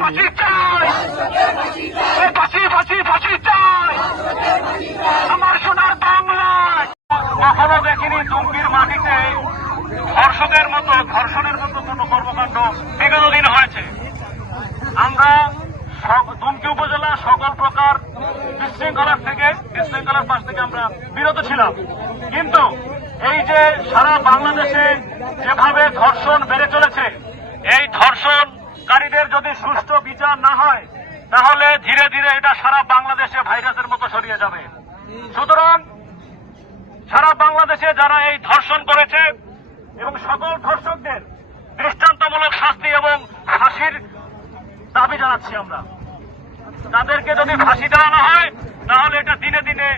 ফাঁসি চাই, ফাঁসি ফাঁসি ফাঁসি চাই আমার সোনার বাংলায়। কখনো দেখিনি টঙ্গীর মাটিতে ধর্ষণের মতো কোনো কর্মকাণ্ড বিগত দিন হয়েছে। আমরা দুমকি উপজেলা সকল প্রকার বিশৃঙ্খলার পাশ থেকে আমরা বিরত ছিলাম, কিন্তু এই যে সারা বাংলাদেশে যেভাবে ধর্ষণ বেড়ে চলেছে, এই ধর্ষণকারীদের যদি সুষ্ঠু বিচার না হয় তাহলে ধীরে ধীরে এটা সারা বাংলাদেশে ভাইরাসের মতো ছড়িয়ে যাবে। সুতরাং সারা বাংলাদেশে যারা এই ধর্ষণ করেছে এবং সকল ধর্ষকদের দৃষ্টান্তমূলক শাস্তি এবং ফাঁসির দাবি জানাচ্ছি আমরা। তাদেরকে যদি ফাঁসি দেওয়া না হয় তাহলে এটা দিনে দিনে